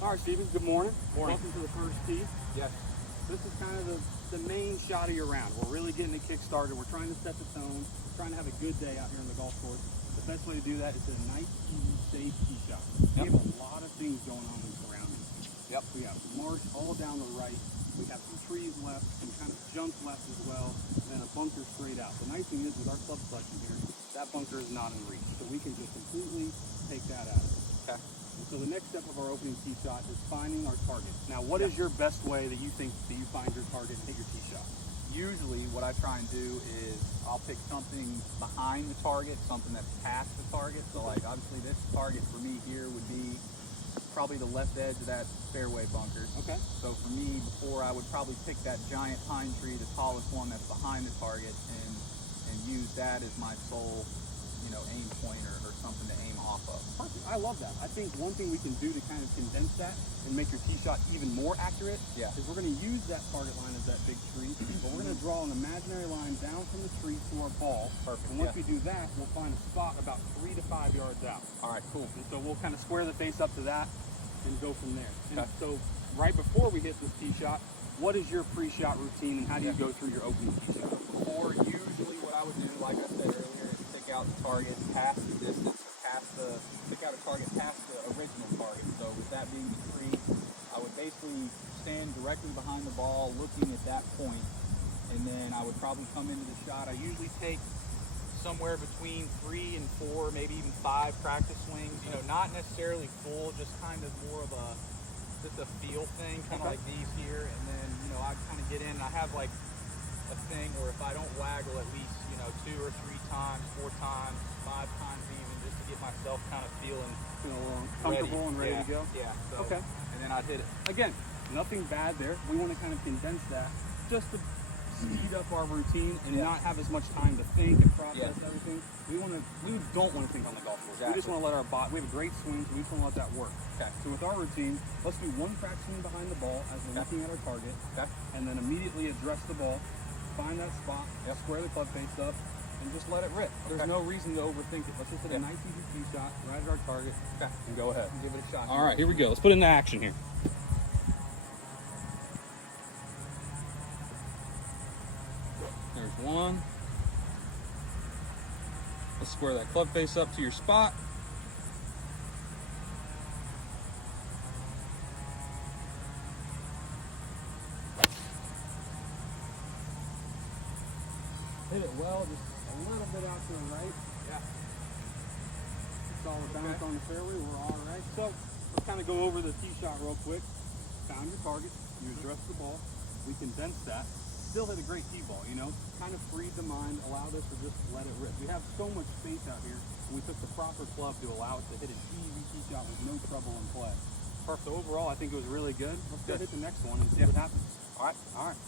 All right, Steven, good morning. Morning. Welcome to the first tee. Yes. This is kind of the main shot of your round. We're really getting it kick-started. We're trying to set the tone. We're trying to have a good day out here on the golf course. The best way to do that is a nice, easy, safe tee shot. We have a lot of things going on in the surroundings. Yep. We have marsh all down the right. We have some trees left, some kind of junk left as well, and then a bunker straight out. The nice thing is with our club selection here, that bunker is not in reach, so we can just completely take that out. Okay. And so the next step of our opening tee shot is finding our target. Now, what is your best way that you think that you find your target and hit your tee shot? Usually what I try and do is I'll pick something behind the target, something that's past the target. So like obviously this target for me here would be probably the left edge of that fairway bunker. Okay. So for me, before I would probably pick that giant pine tree, the tallest one that's behind the target, and use that as my sole, aim point or something to aim off of. Perfect. I love that. I think one thing we can do to kind of condense that and make your tee shot even more accurate is we're going to use that target line as that big tree, but we're going to draw an imaginary line down from the tree to our ball. Perfect. And once we do that, we'll find a spot about 3 to 5 yards out. All right, cool. And so we'll kind of square the face up to that and go from there. Okay. And so right before we hit this tee shot, what is your pre-shot routine and how do you go through your opening tee shot? Before, usually what I would do, like I said earlier, is pick out the target past the distance, pick out a target past the original target. So with that being the tree, I would basically stand directly behind the ball looking at that point, and then I would probably come into the shot. I usually take somewhere between 3 and 4, maybe even 5 practice swings, not necessarily full, just kind of more of a feel thing, kind of like these here, and then, I kind of get in, and I have like a thing where if I don't waggle at least, 2 or 3 times, 4 times, 5 times even, just to get myself kind of feeling comfortable and ready to go? Yeah. So, okay. And then I'd hit it. Again, nothing bad there. We want to kind of condense that just to speed up our routine and not have as much time to think and process everything. We don't want to think on the golf course. Exactly. We just want to let our body, we have a great swing, so we just want to let that work. Okay. So with our routine, let's do 1 crack swing behind the ball as we're looking at our target, and then immediately address the ball, find that spot, square the club face up, and just let it rip. There's no reason to overthink it. Let's just hit a nice easy tee shot, right at our target, and go ahead. Give it a shot. All right, here we go. Let's put it into action here. There's 1. Let's square that club face up to your spot. Hit it well, just a little bit out to the right. Yeah. Solid bounce on the fairway, we're all right. So let's kind of go over the tee shot real quick. Found your target, you address the ball, we condense that, still hit a great tee ball, kind of freed the mind, allowed us to just let it rip. We have so much space out here, and we took the proper club to allow us to hit an easy tee shot with no trouble in play. Perfect. So overall, I think it was really good. Let's go hit the next one and see what happens. All right. All right.